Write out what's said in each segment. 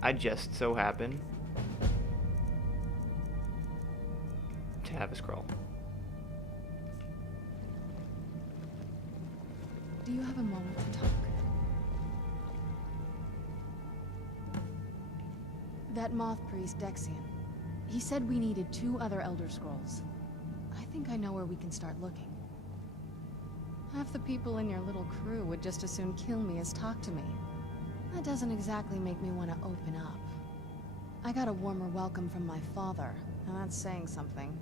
I just so happen to have a scroll. Do you have a moment to talk? That Moth Priest, Dexion, he said we needed 2 other Elder Scrolls. I think I know where we can start looking. Half the people in your little crew would just as soon kill me as talk to me. That doesn't exactly make me want to open up. I got a warmer welcome from my father, and that's saying something.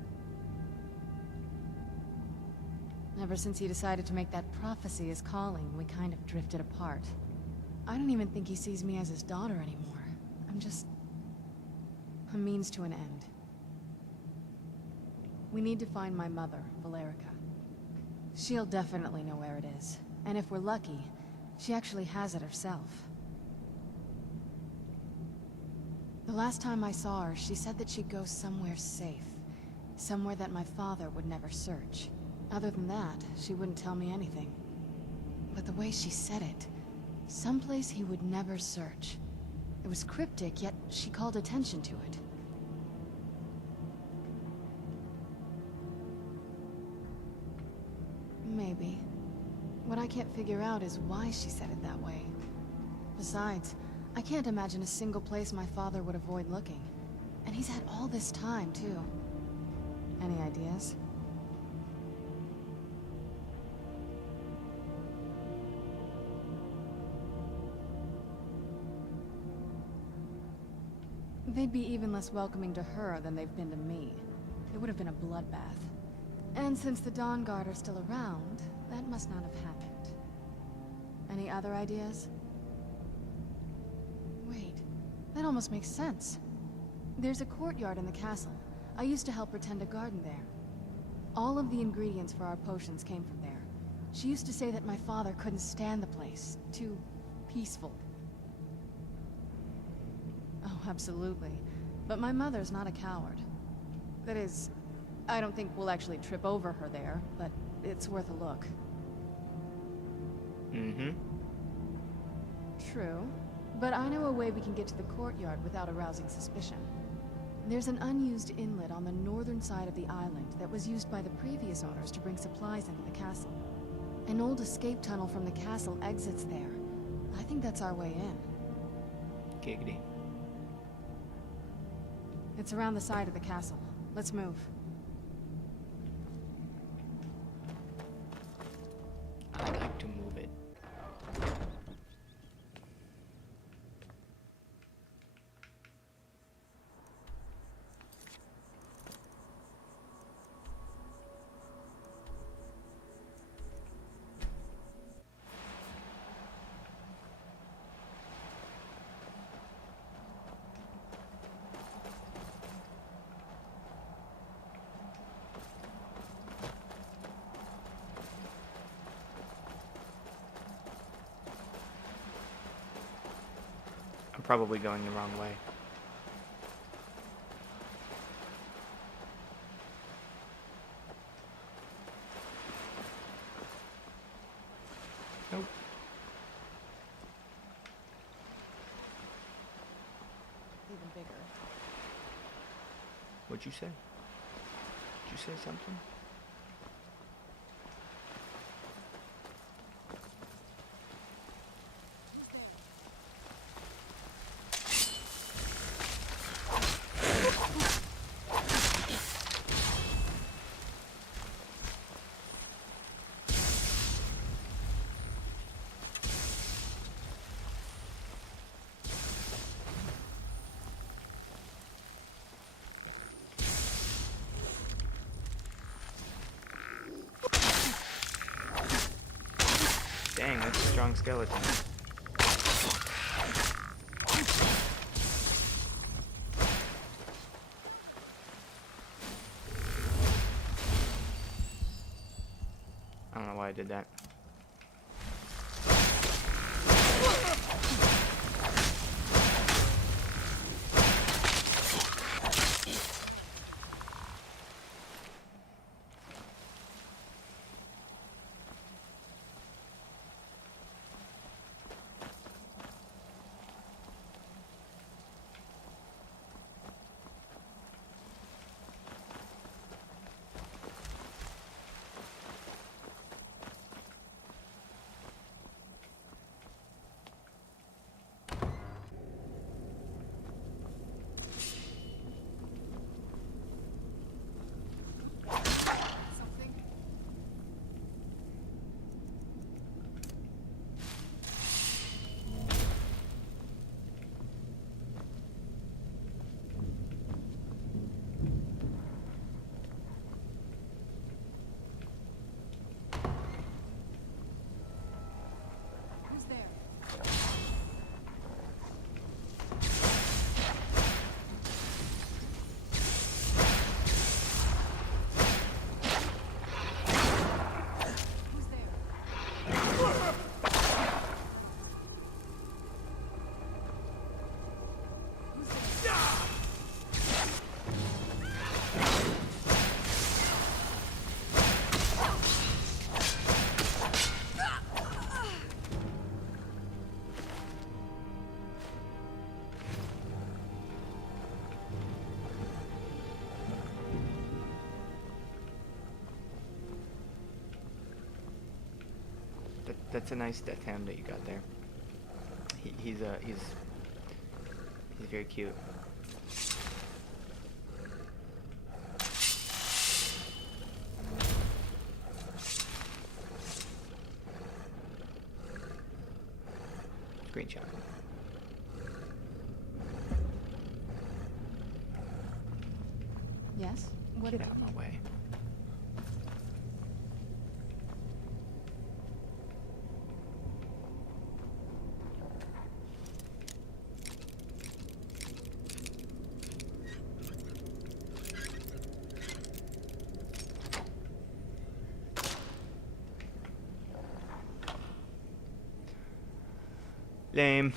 Ever since he decided to make that prophecy his calling, we kind of drifted apart. I don't even think he sees me as his daughter anymore. I'm just a means to an end. We need to find my mother, Valerica. She'll definitely know where it is. And if we're lucky, she actually has it herself. The last time I saw her, she said that she'd go somewhere safe. Somewhere that my father would never search. Other than that, she wouldn't tell me anything. But the way she said it, someplace he would never search. It was cryptic, yet she called attention to it. Maybe. What I can't figure out is why she said it that way. Besides, I can't imagine a single place my father would avoid looking. And he's had all this time, too. Any ideas? They'd be even less welcoming to her than they've been to me. It would have been a bloodbath. And since the Dawnguard are still around, that must not have happened. Any other ideas? Wait, that almost makes sense. There's a courtyard in the castle. I used to help her tend a garden there. All of the ingredients for our potions came from there. She used to say that my father couldn't stand the place. Too peaceful. Oh, absolutely. But my mother's not a coward. That is, I don't think we'll actually trip over her there, but it's worth a look. Mm-hmm. True. But I know a way we can get to the courtyard without arousing suspicion. There's an unused inlet on the northern side of the island that was used by the previous owners to bring supplies into the castle. An old escape tunnel from the castle exits there. I think that's our way in. Giggity. It's around the side of the castle. Let's move. I like to move it. I'm probably going the wrong way. Nope. Even bigger. What'd you say? Did you say something? Dang, that's a strong skeleton. I don't know why I did that. That's a nice death hound that you got there. He's very cute. Screenshot. Yes? What Get did out of my way. Lame.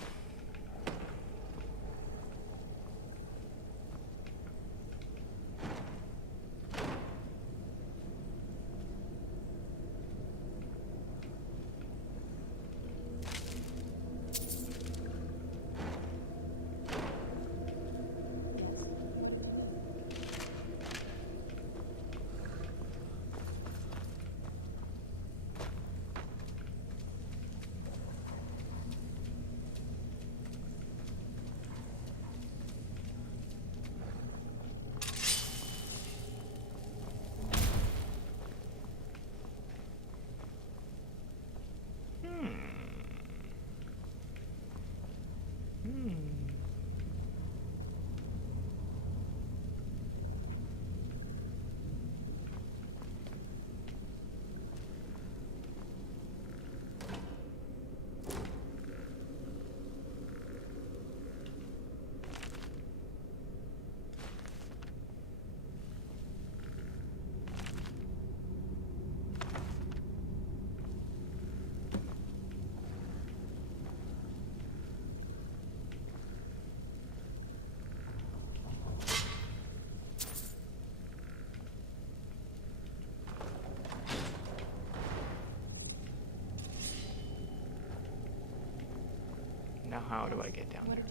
Now how do I get down there?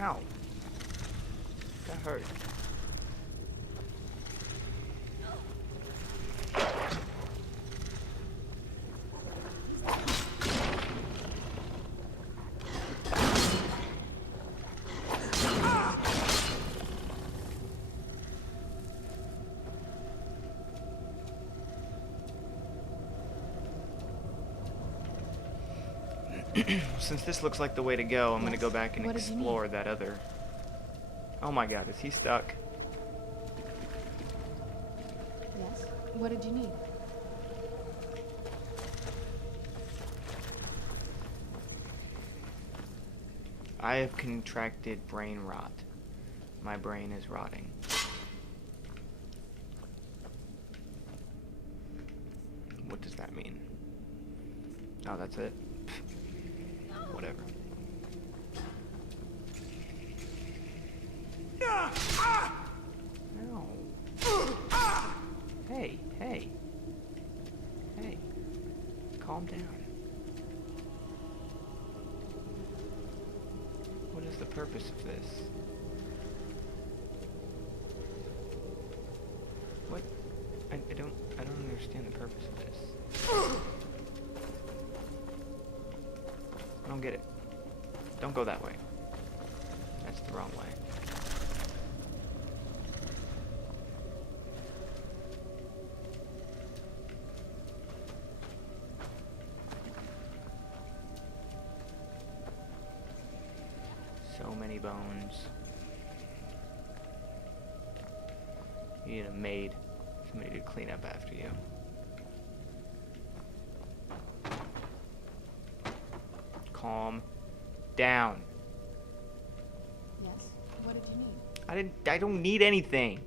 Ow. That hurt. Since this looks like the way to go, I'm gonna go back and explore that other... Oh my god, is he stuck? Yes? What did you need? I have contracted brain rot. My brain is rotting. What does that mean? Oh, that's it? Whatever. No. Hey, hey. Hey. Calm down. What is the purpose of this? What? I don't understand the purpose of this. I don't get it. Don't go that way. That's the wrong way. bones. You need a maid. Somebody to clean up after you. Calm down. Yes? What did you need? I don't need anything.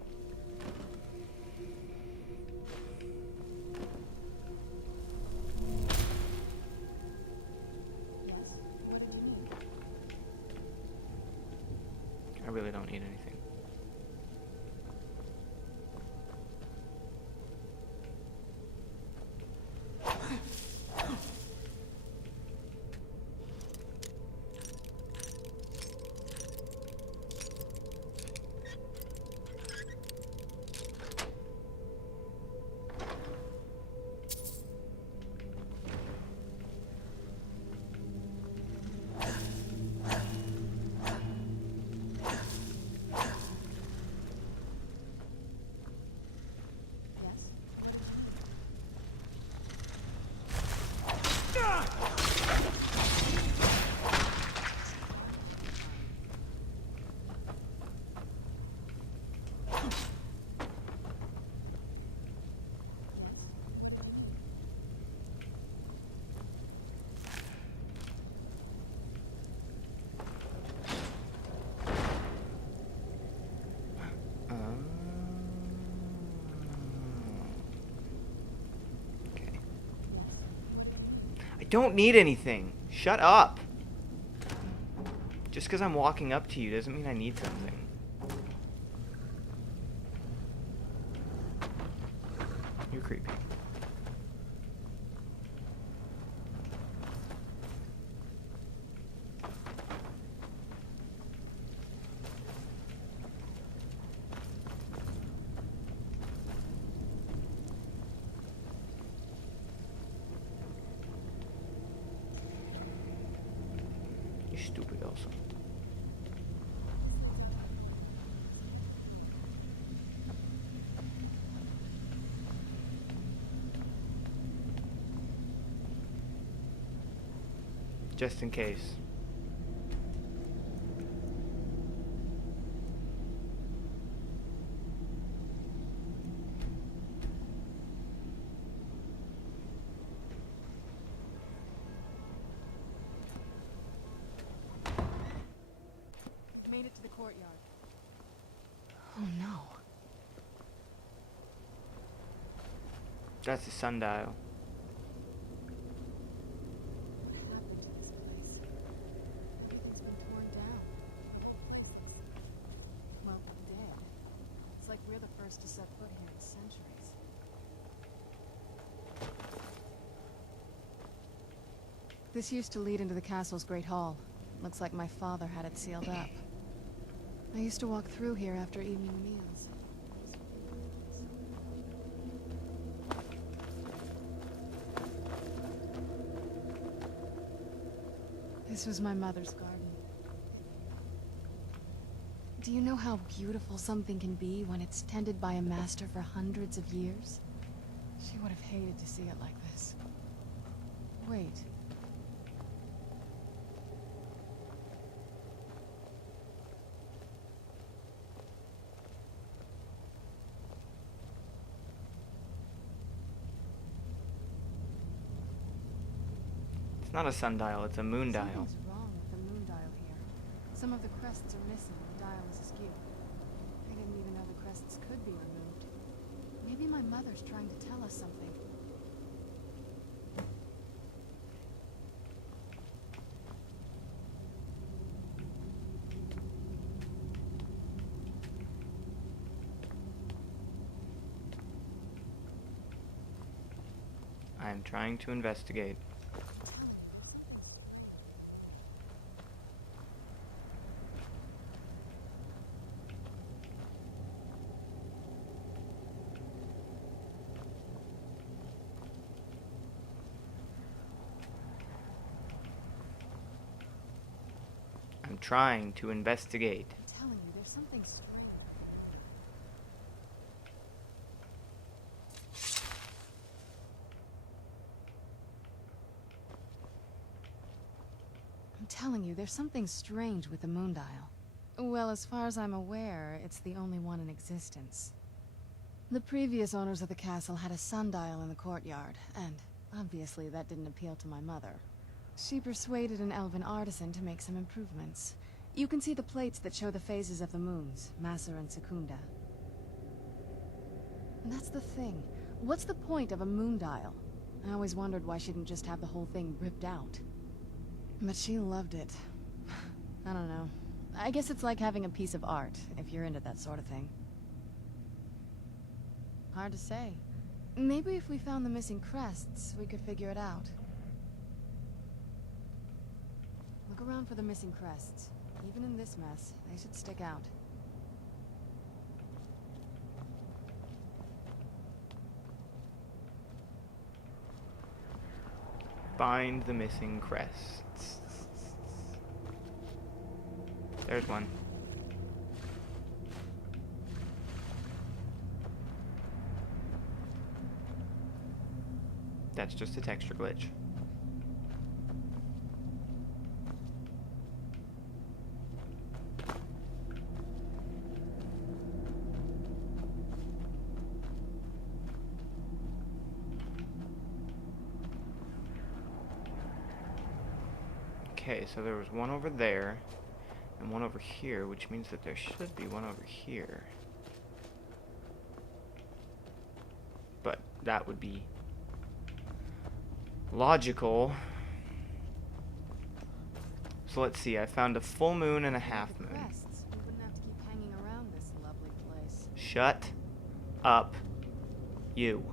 Yes? What did you need? I really don't need anything. Yes? Okay. I don't need anything. Shut up. Just because I'm walking up to you doesn't mean I need something. You're creepy. You're stupid also. Just in case. Made it to the courtyard. Oh no. That's the sundial. What happened to this place? Everything's been torn down. Well, dead. It's like we're the first to set foot here in centuries. This used to lead into the castle's great hall. Looks like my father had it sealed up. I used to walk through here after evening meals. This was my mother's garden. Do you know how beautiful something can be when it's tended by a master for hundreds of years? She would have hated to see it like this. Wait. It's not a sundial, it's a moon dial. Something's wrong with the moon dial here. Some of the crests are missing and the dial is askew. I didn't even know the crests could be removed. Maybe my mother's trying to tell us something. I'm trying to investigate. I'm trying to investigate. I'm telling you, there's something strange. I'm telling you, there's something strange with the moon dial. Well, as far as I'm aware, it's the only one in existence. The previous owners of the castle had a sundial in the courtyard, and obviously that didn't appeal to my mother. She persuaded an elven artisan to make some improvements. You can see the plates that show the phases of the moons, Maser and Secunda. And that's the thing. What's the point of a moon dial? I always wondered why she didn't just have the whole thing ripped out. But she loved it. I don't know. I guess it's like having a piece of art, if you're into that sort of thing. Hard to say. Maybe if we found the missing crests, we could figure it out. Look around for the missing crests. Even in this mess, they should stick out. Find the missing crests. There's one. That's just a texture glitch. Okay, so there was one over there and one over here, which means that there should be one over here. But that would be logical. So let's see, I found a full moon and a half moon. Crests. We wouldn't have to keep hanging around this lovely place. Shut up, you.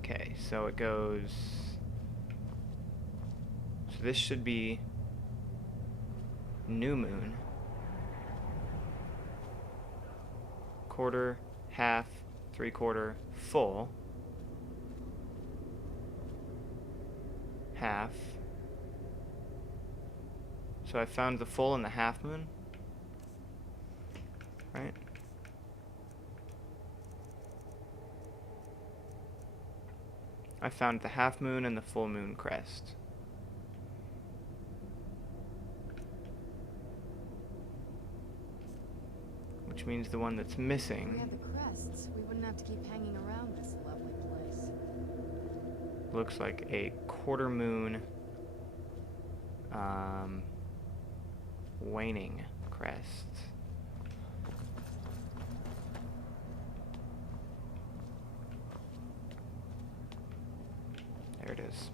Okay, so it goes... So this should be new moon. Quarter, half, three-quarter, full. Half. So I found the full and the half moon. Right? I found the half moon and the full moon crest. Which means the one that's If we missing had the crests, we wouldn't have to keep hanging around this lovely place. looks like a quarter moon waning crest. There it is.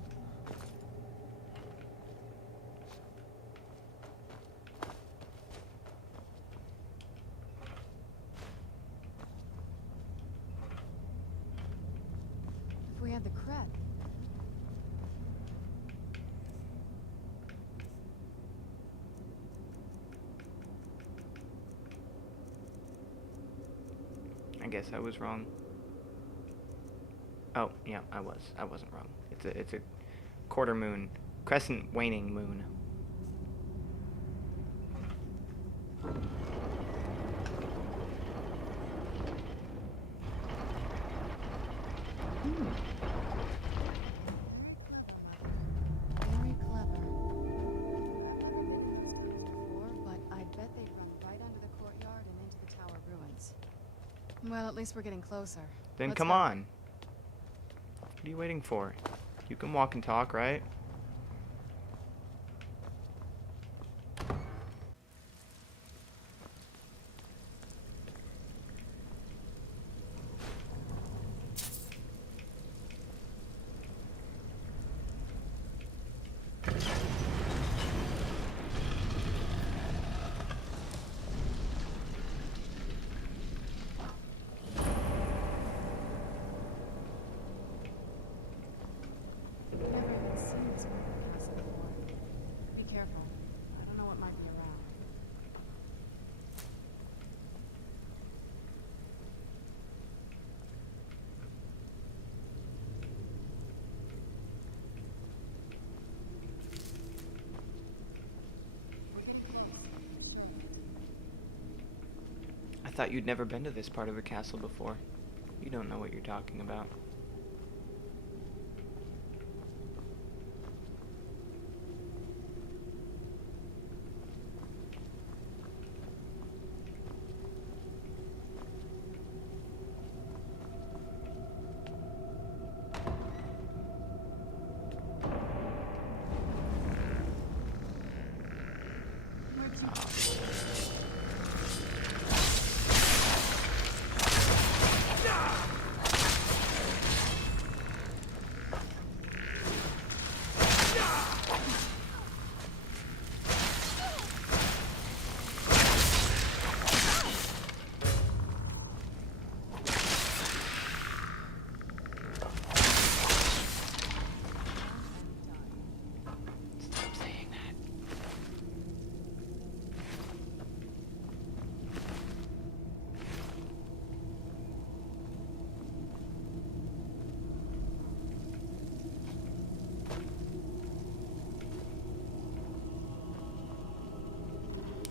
If we had the crest. I guess I was wrong. Oh, yeah, I wasn't wrong. It's a quarter moon, crescent waning moon. Very clever. But I bet they run right under the courtyard and into the tower ruins. Well, at least we're getting closer. Then Let's come go. on. What are you waiting for? You can walk and talk, right? I've never even seen this part of the castle before. Be careful. I don't know what might be around. We're getting close. I thought you'd never been to this part of the castle before. You don't know what you're talking about.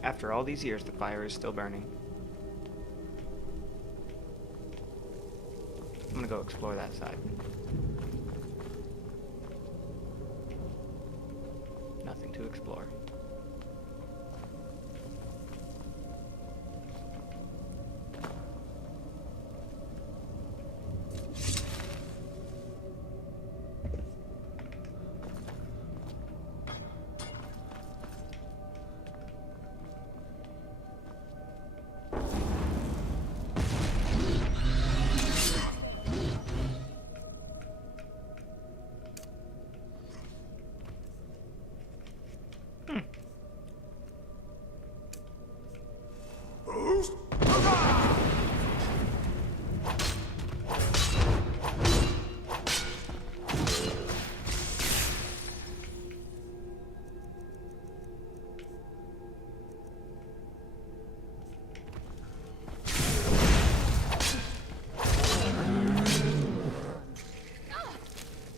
After all these years, the fire is still burning. I'm gonna go explore that side. Nothing to explore.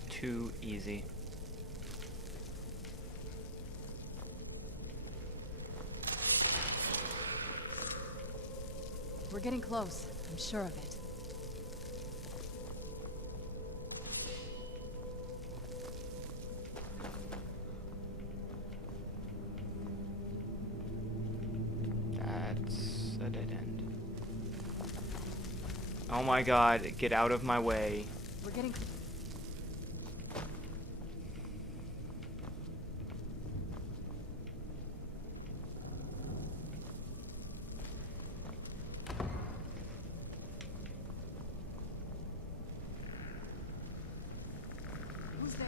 Too easy. We're getting close. I'm sure of it. That's a dead end. Oh my god, get out of my way. We're getting... Who's there?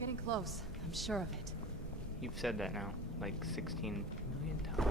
Getting close. I'm sure of it. You've said that now, like 16 million times.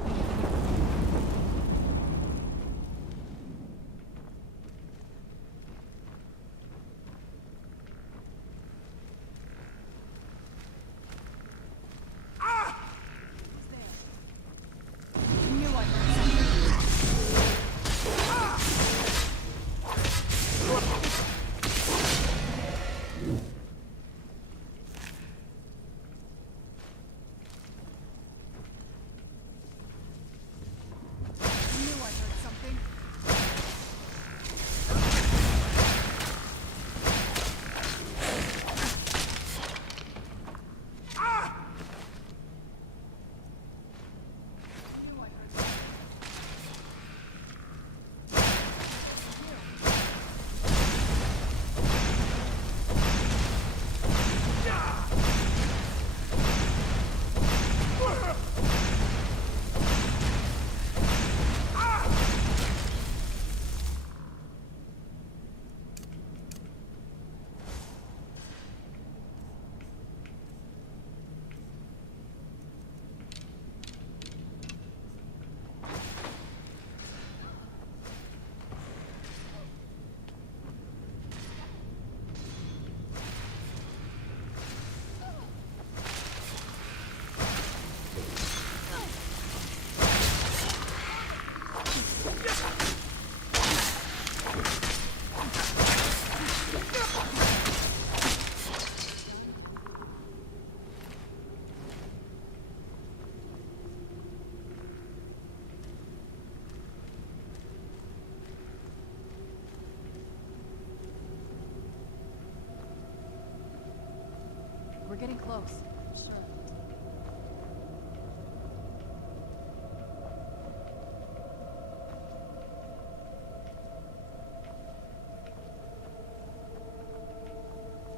We're getting close. I'm sure of it.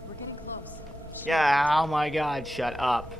We're getting close. Yeah, oh my god, shut up.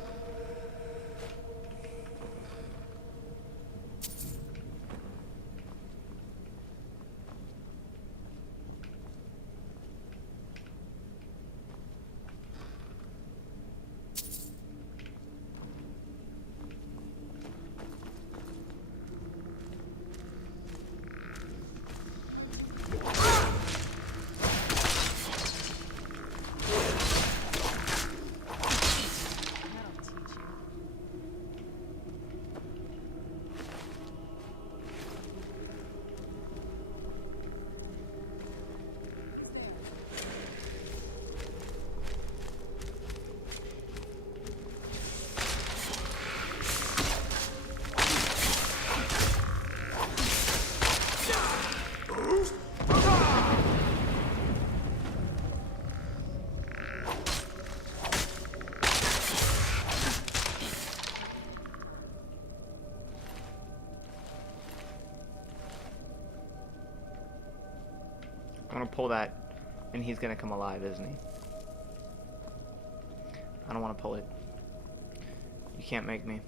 I'm gonna pull that, and he's gonna come alive, isn't he? I don't want to pull it. You can't make me.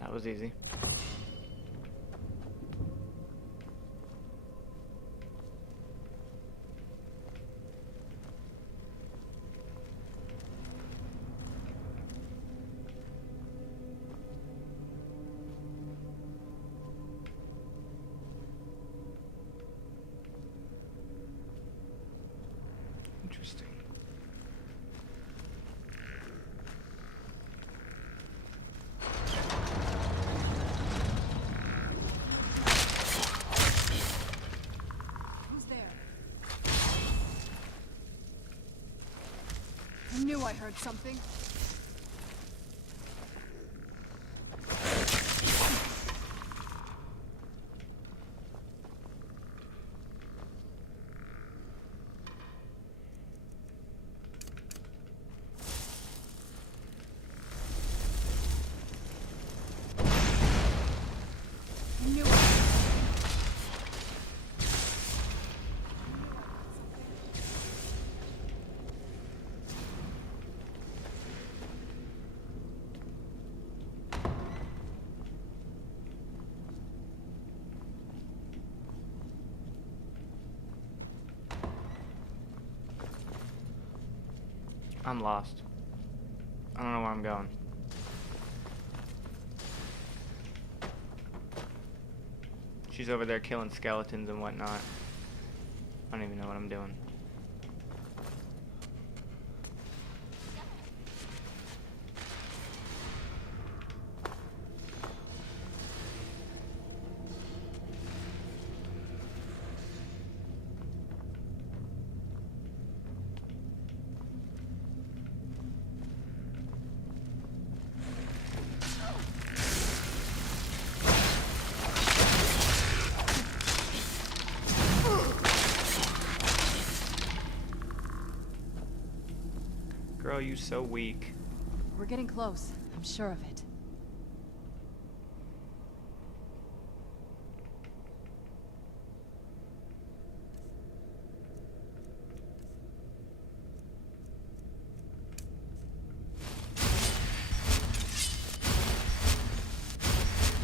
That was easy. Interesting. Who's there? I knew I heard something. I'm lost. I don't know where I'm going. She's over there killing skeletons and whatnot. I don't even know what I'm doing. Girl, you so weak. We're getting close. I'm sure of it.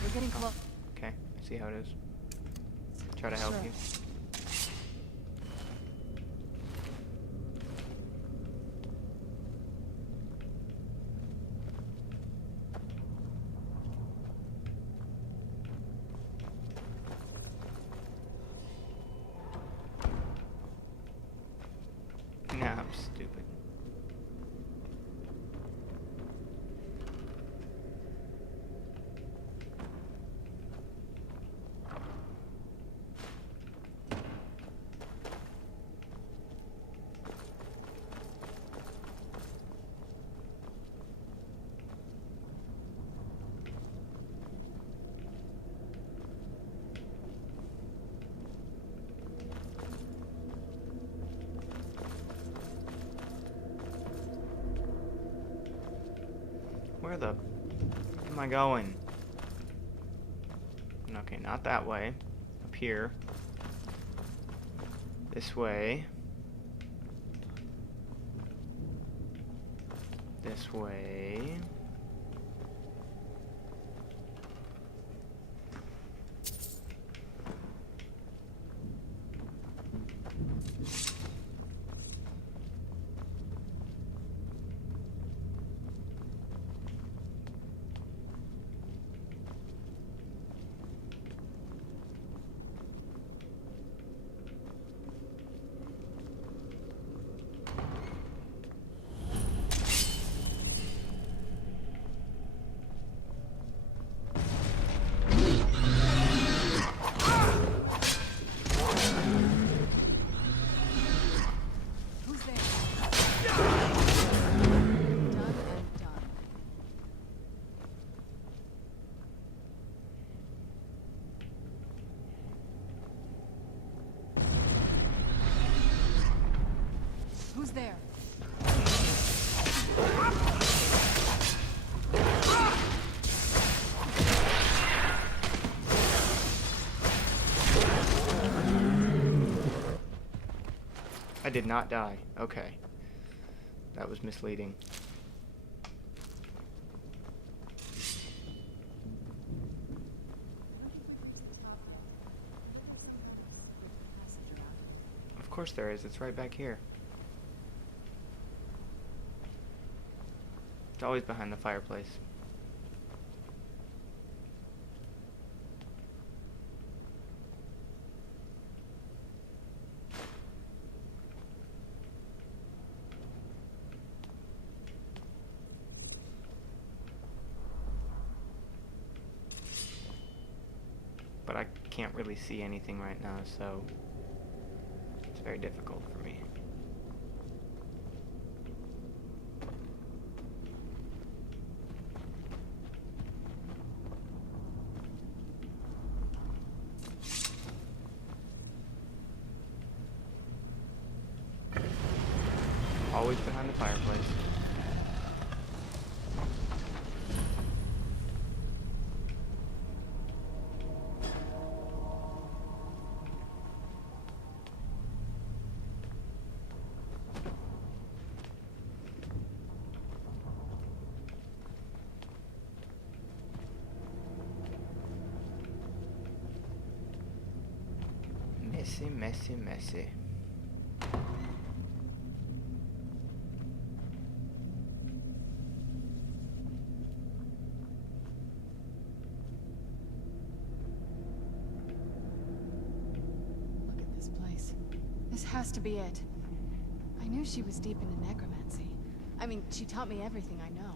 We're getting close. Okay, I see how it is. Try to help Sure. you. Nah, I'm stupid. Where the am I going? Okay, not that way. Up here. This way. this way. Who's there? I did not die. Okay. That was misleading. Of course there is. It's right back here. It's always behind the fireplace. But I can't really see anything right now, so it's very difficult for me. Always behind the fireplace. Messy, messy, messy. Look at this place. This has to be it. I knew she was deep into necromancy. I mean, she taught me everything I know.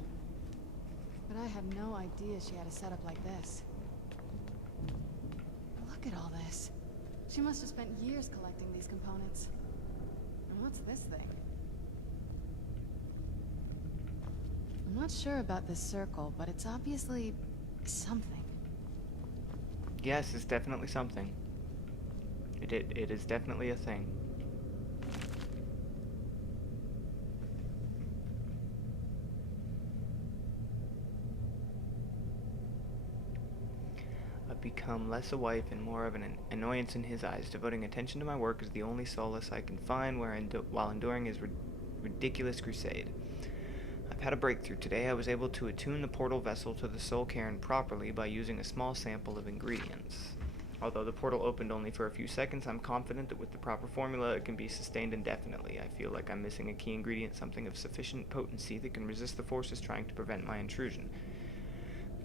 But I had no idea she had a setup like this. Look at all this. She must have spent years collecting these components. And what's this thing? I'm not sure about this circle, but it's obviously something. Yes, it's definitely something. It is definitely a thing. I've become less a wife and more of an annoyance in his eyes. Devoting attention to my work is the only solace I can find while enduring his ridiculous crusade. I've had a breakthrough today. I was able to attune the portal vessel to the soul cairn properly by using a small sample of ingredients. Although the portal opened only for a few seconds, I'm confident that with the proper formula it can be sustained indefinitely. I feel like I'm missing a key ingredient, something of sufficient potency that can resist the forces trying to prevent my intrusion.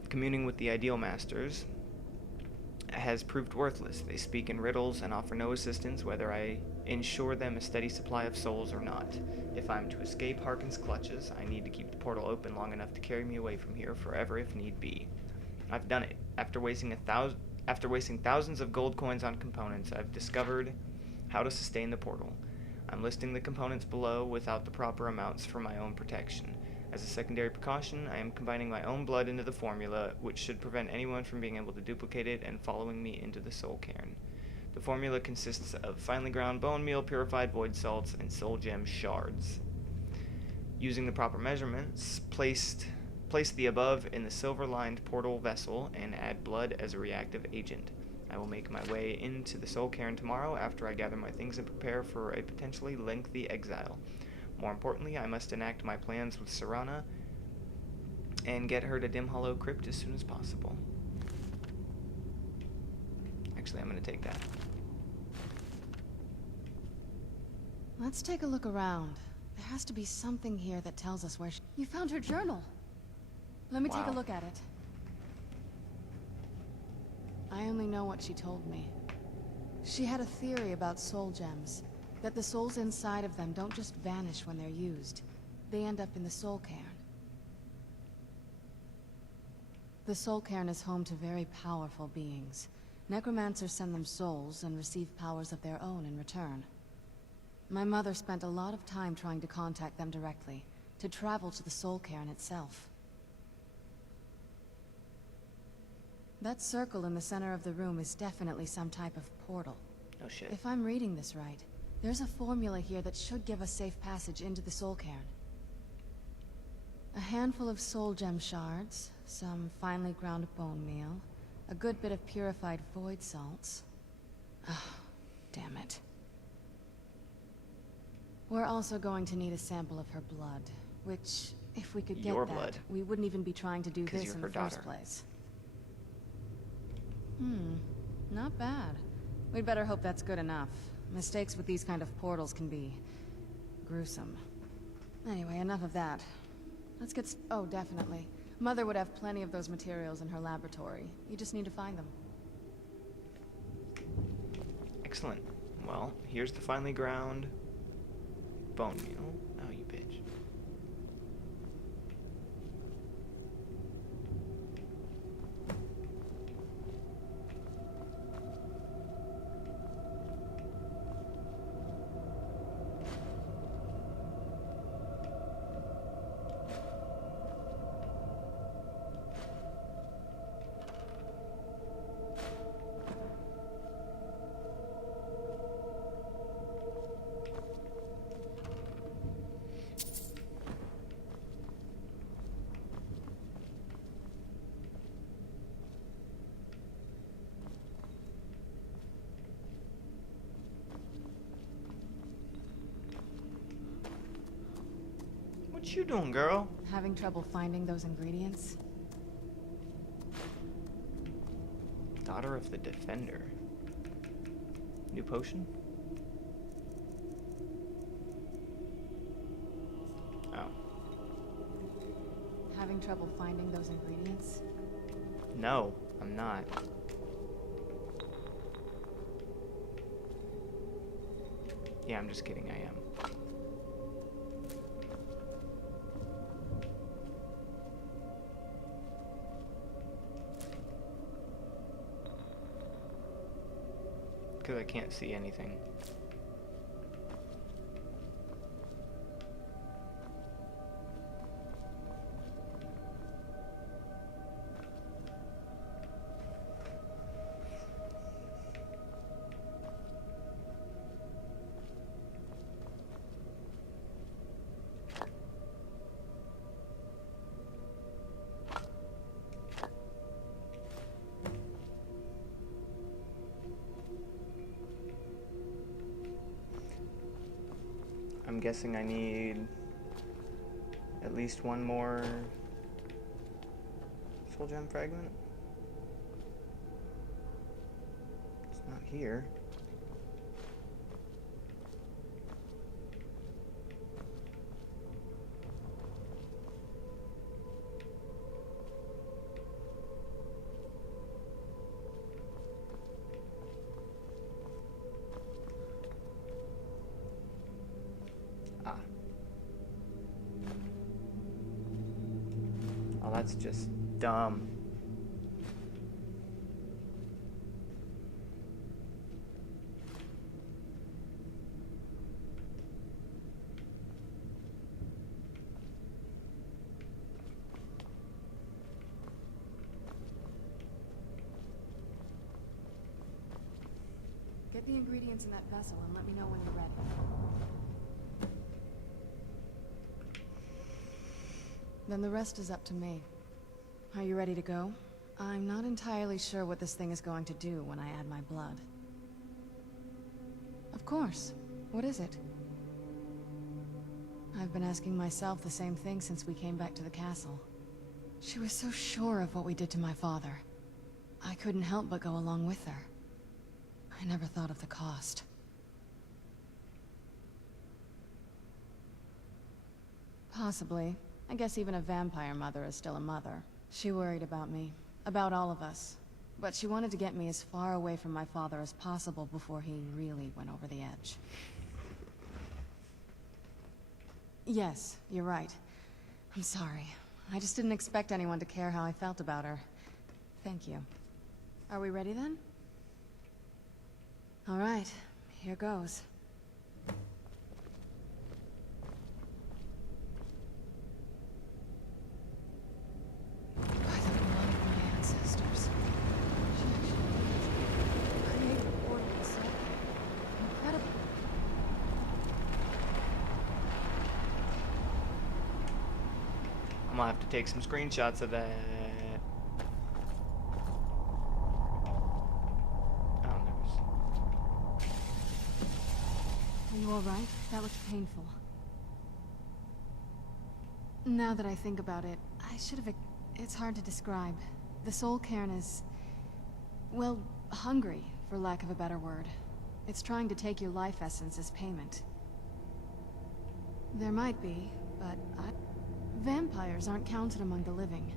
Communing with the ideal masters has proved worthless. They speak in riddles and offer no assistance whether I ensure them a steady supply of souls or not. If I'm to escape Harkin's clutches, I need to keep the portal open long enough to carry me away from here forever if need be. I've done it. After wasting thousands of gold coins on components, I've discovered how to sustain the portal. I'm listing the components below without the proper amounts for my own protection. As a secondary precaution, I am combining my own blood into the formula, which should prevent anyone from being able to duplicate it and following me into the soul cairn. The formula consists of finely ground bone meal, purified void salts, and soul gem shards. Using the proper measurements, place the above in the silver-lined portal vessel and add blood as a reactive agent. I will make my way into the soul cairn tomorrow after I gather my things and prepare for a potentially lengthy exile. More importantly, I must enact my plans with Serana and get her to Dim Hollow Crypt as soon as possible. Actually, I'm gonna take that. Let's take a look around. There has to be something here that tells us where she... You found her journal! Let me take a Wow. look at it. I only know what she told me. She had a theory about soul gems. That the souls inside of them don't just vanish when they're used. They end up in the soul cairn. The soul cairn is home to very powerful beings. Necromancers send them souls and receive powers of their own in return. My mother spent a lot of time trying to contact them directly, to travel to the soul cairn itself. That circle in the center of the room is definitely some type of portal. Oh shit. If I'm reading this right, there's a formula here that should give us safe passage into the soul cairn. A handful of soul gem shards, some finely ground bone meal, a good bit of purified void salts. Ah, damn it. We're also going to need a sample of her blood, which, if we could get Your that, blood. we wouldn't even be trying to do 'Cause this you're in her the first daughter. place. Not bad. We'd better hope that's good enough. Mistakes with these kind of portals can be gruesome. Anyway, enough of that. Let's get oh, definitely. Mother would have plenty of those materials in her laboratory. You just need to find them. Excellent. Well, here's the finely ground bone meal. Oh, you bitch. What you doing, girl? Having trouble finding those ingredients? Daughter of the Defender. New potion? Oh. Having trouble finding those ingredients? No, I'm not. Yeah, I'm just kidding, I am. Because I can't see anything. I'm guessing I need at least one more soul gem fragment. It's not here. Ah. Oh, that's just dumb. Get the ingredients in that vessel and let me know when you're ready. Then the rest is up to me. Are you ready to go? I'm not entirely sure what this thing is going to do when I add my blood. Of course. What is it? I've been asking myself the same thing since we came back to the castle. She was so sure of what we did to my father. I couldn't help but go along with her. I never thought of the cost. Possibly. I guess even a vampire mother is still a mother. She worried about me. About all of us. But she wanted to get me as far away from my father as possible before he really went over the edge. Yes, you're right. I'm sorry. I just didn't expect anyone to care how I felt about her. Thank you. Are we ready then? All right, here goes. By the blood of my ancestors. She actually created a portal to Soul. Incredible. I'm gonna have to take some screenshots of that. Oh, there's... Are you alright? That looked painful. Now that I think about it, I should have... It's hard to describe. The soul cairn is... well, hungry, for lack of a better word. It's trying to take your life essence as payment. There might be, but vampires aren't counted among the living.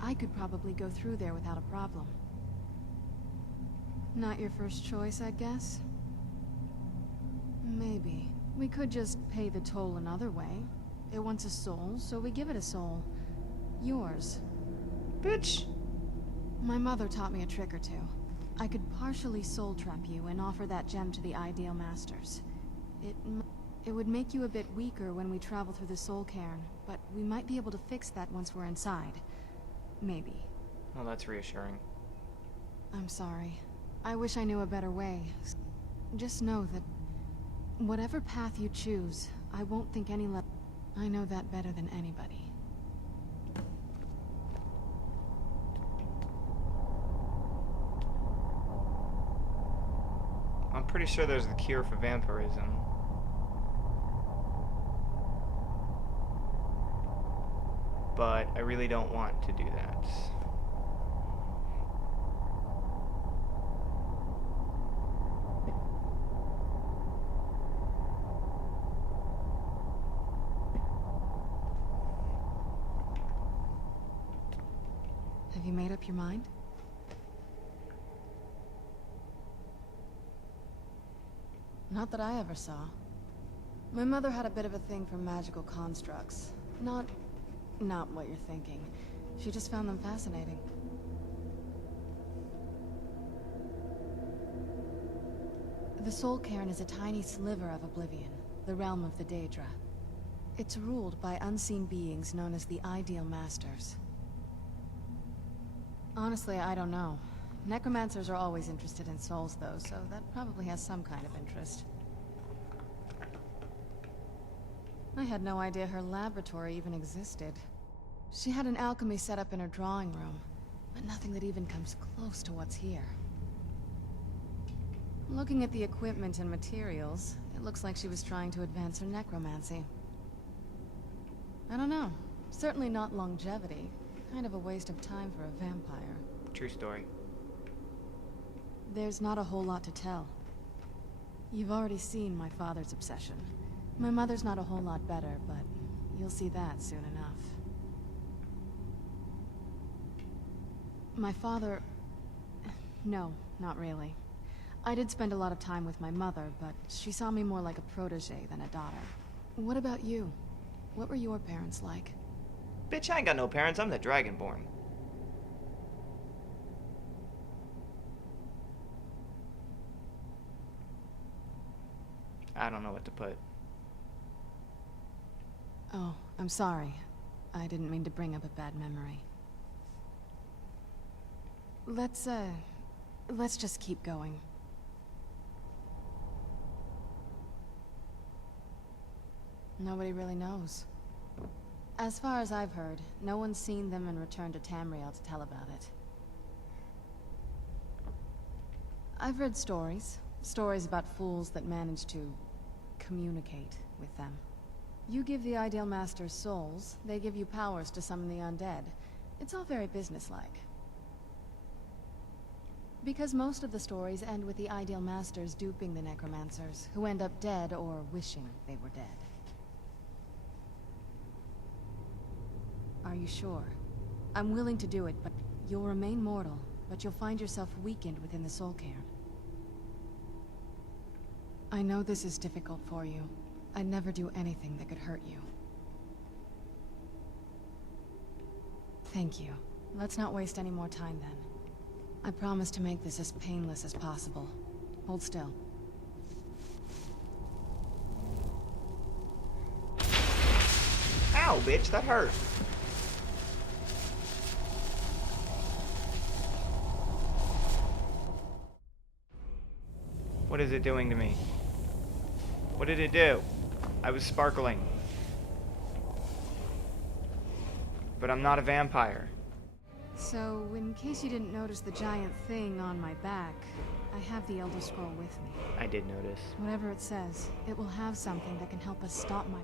I could probably go through there without a problem. Not your first choice, I guess? Maybe. We could just pay the toll another way. It wants a soul, so we give it a soul. Yours. Bitch! My mother taught me a trick or two. I could partially soul trap you and offer that gem to the Ideal Masters. It would make you a bit weaker when we travel through the soul cairn, but we might be able to fix that once we're inside. Maybe. Well, that's reassuring. I'm sorry. I wish I knew a better way. Just know that whatever path you choose, I won't think any less. I know that better than anybody. I'm pretty sure there's the cure for vampirism. But I really don't want to do that. Have you made up your mind? Not that I ever saw. My mother had a bit of a thing for magical constructs. Not what you're thinking. She just found them fascinating. The Soul Cairn is a tiny sliver of Oblivion, the realm of the Daedra. It's ruled by unseen beings known as the Ideal Masters. Honestly, I don't know. Necromancers are always interested in souls, though, so that probably has some kind of interest. I had no idea her laboratory even existed. She had an alchemy set up in her drawing room, but nothing that even comes close to what's here. Looking at the equipment and materials, it looks like she was trying to advance her necromancy. I don't know. Certainly not longevity. Kind of a waste of time for a vampire. True story. There's not a whole lot to tell. You've already seen my father's obsession. My mother's not a whole lot better, but you'll see that soon enough. My father... No, not really. I did spend a lot of time with my mother, but she saw me more like a protege than a daughter. What about you? What were your parents like? Bitch, I ain't got no parents. I'm the Dragonborn. I don't know what to put. Oh, I'm sorry. I didn't mean to bring up a bad memory. Let's just keep going. Nobody really knows. As far as I've heard, no one's seen them and returned to Tamriel to tell about it. I've read stories. Stories about fools that manage to communicate with them. You give the Ideal Masters souls, they give you powers to summon the undead. It's all very businesslike. Because most of the stories end with the ideal masters duping the necromancers, who end up dead or wishing they were dead. Are you sure? I'm willing to do it, but you'll remain mortal, but you'll find yourself weakened within the soul cairn. I know this is difficult for you. I'd never do anything that could hurt you. Thank you. Let's not waste any more time then. I promise to make this as painless as possible. Hold still. Ow, bitch, that hurt. What is it doing to me? What did it do? I was sparkling. But I'm not a vampire. So, in case you didn't notice the giant thing on my back, I have the Elder Scroll with me. I did notice. Whatever it says, it will have something that can help us stop my